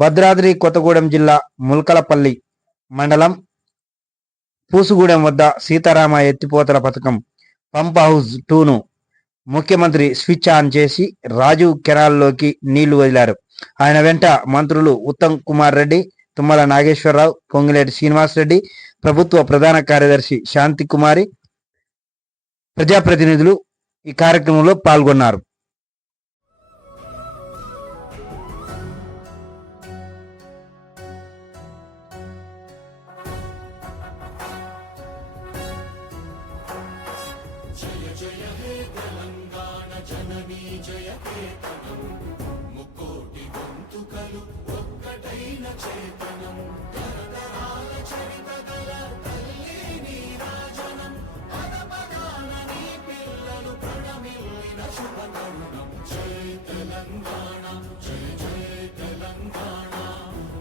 భద్రాద్రి కొత్తగూడెం జిల్లా ముల్కలపల్లి మండలం పూసుగూడెం వద్ద సీతారామ ఎత్తిపోతల పథకం పంప్ హౌస్ 2ను ముఖ్యమంత్రి స్విచ్ ఆన్ చేసి రాజీవ్ కెనాల్లోకి నీళ్లు వదిలారు. ఆయన వెంట మంత్రులు ఉత్తమ్ కుమార్ రెడ్డి, తుమ్మల నాగేశ్వరరావు, పొంగిలేటి శ్రీనివాసరెడ్డి, ప్రభుత్వ ప్రధాన కార్యదర్శి శాంతికుమారి, ప్రజాప్రతినిధులు ఈ కార్యక్రమంలో పాల్గొన్నారు. జయ జయ హే తెలంగాణ జననీ జయ కేతనం, ముక్కోటి గొంతుకలు ఒక్కటైన చేతనం, తరతరాల చరిత గల తల్లి నీరాజనం, పద పదాన నీ పిల్లలు ప్రణమిల్లిన శుభతరుణం. జయ తెలంగాణ జయ జయ తెలంగాణ,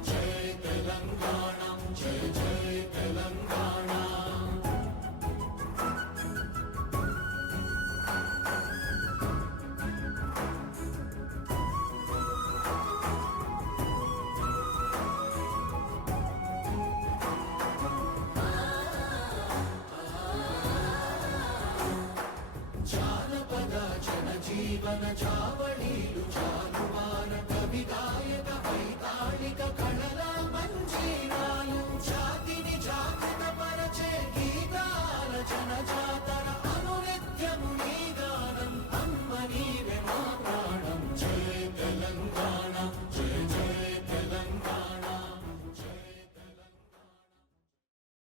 జయ తెలంగాణ జయ జయ తెలంగాణ. జానపద జనజీవన చావళీలు